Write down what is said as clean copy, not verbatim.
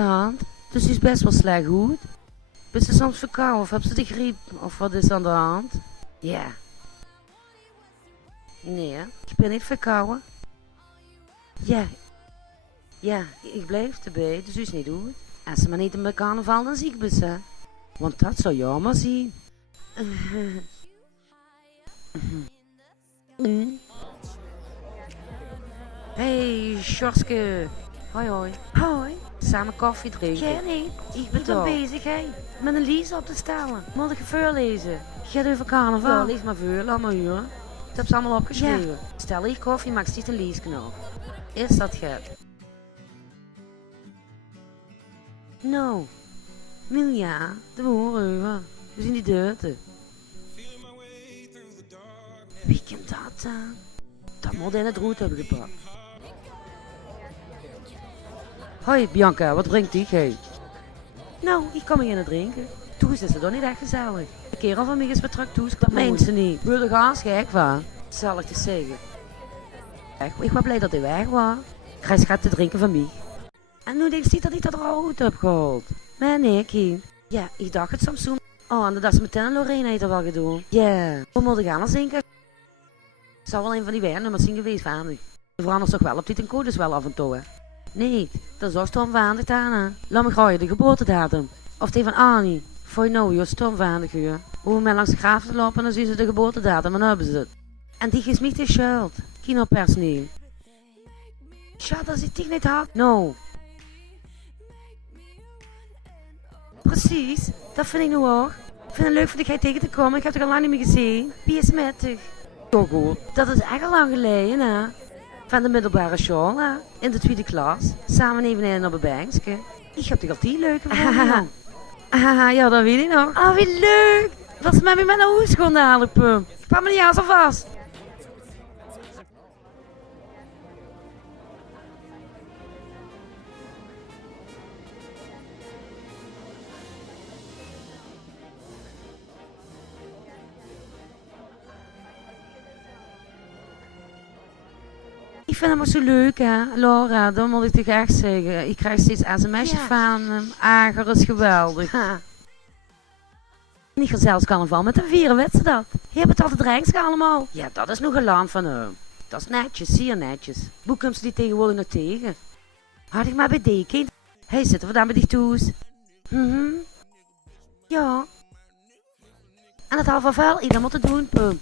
de hand? Dus die is best wel slecht goed. Ben ze soms verkouden of heb ze de griep? Of wat is aan de hand? Ja. Nee, ik ben niet verkouden. Ja. Ja, ik blijf erbij, dus is niet goed. Als ze maar niet in carnaval dan ziek is, hè. Want dat zou jammer zijn. Hey, Sjoske. Hoi, hoi. Hoi. Samen koffie drinken. Jij niet? Ik ben bezig, hè. Met een lees op te stellen. Moet ik voorlezen? Gaat over carnaval? Ja, lees maar voor, laat maar huren. Ik heb ze allemaal opgeschreven. Ja. Stel hier koffie, maak ziet een leesknop. Is dat gek? Nou, Milja, de horen. We zien die deuten. Wie kan dat aan? Dat moet in het roet hebben gepakt. Hoi Bianca, wat drinkt die gij? Nou, ik kom hier in het drinken. Toes is het toch niet echt gezellig. De kerel van mij is betrakt Toes, dat meent ze niet. Wil de gaas gek van? Zal ik te zeggen. Ik was blij dat hij weg was. Hij gaat te drinken van mij. En nu denk je dat ik dat rood heb gehaald. Maar nee, kind. Ja, ik dacht het soms. Oh, en dat is meteen een Lorena heeft er wel gedaan. Ja, wat moet ik anders denken? Het zou wel een van die wijnnummers zijn geweest, vader. We veranderen toch wel op dit codes wel af en toe, hè? Nee, dat is ook stormvaardig daarna. Laat me gooien de geboortedatum. Of die van Annie. Voor je nou, joh, stormvaardig, joh. Hoe we met langs de graaf te lopen, dan zien ze de geboortedatum en dan hebben ze het. En die is niet de schuld. Kinopersoneel. Schat, als ik die niet had. Nou. Precies, dat vind ik nu ook. Ik vind het leuk voor jij tegen te komen. Ik heb het al lang niet meer gezien. Wie is mettig? Toch goed. Dat is echt al lang geleden, hè. Van de middelbare school, hè. In de tweede klas. Samen even op een bankje. Ik heb toch al die leuke gevonden. Ja, dat weet ik nog. Oh, wie leuk. Dat is met me met een hoes gewoon dadelijk, pum. Ik pak me niet aan zo vast. Ik vind het maar zo leuk, hè. Laura, dat moet ik toch echt zeggen. Ik krijg steeds sms'jes van hem. Ager is geweldig. Ha. Niet gezellig carnaval met een vieren, weet ze dat? Je hebt het altijd rijks allemaal. Ja, dat is nog een land van hem. Dat is netjes, zeer netjes. Hoe komt ze die tegenwoordig nog tegen? Had ik maar bij die kind. Hey, zitten we dan bij die toes? Ja. En het halve vuil, ieder moet het doen, pum.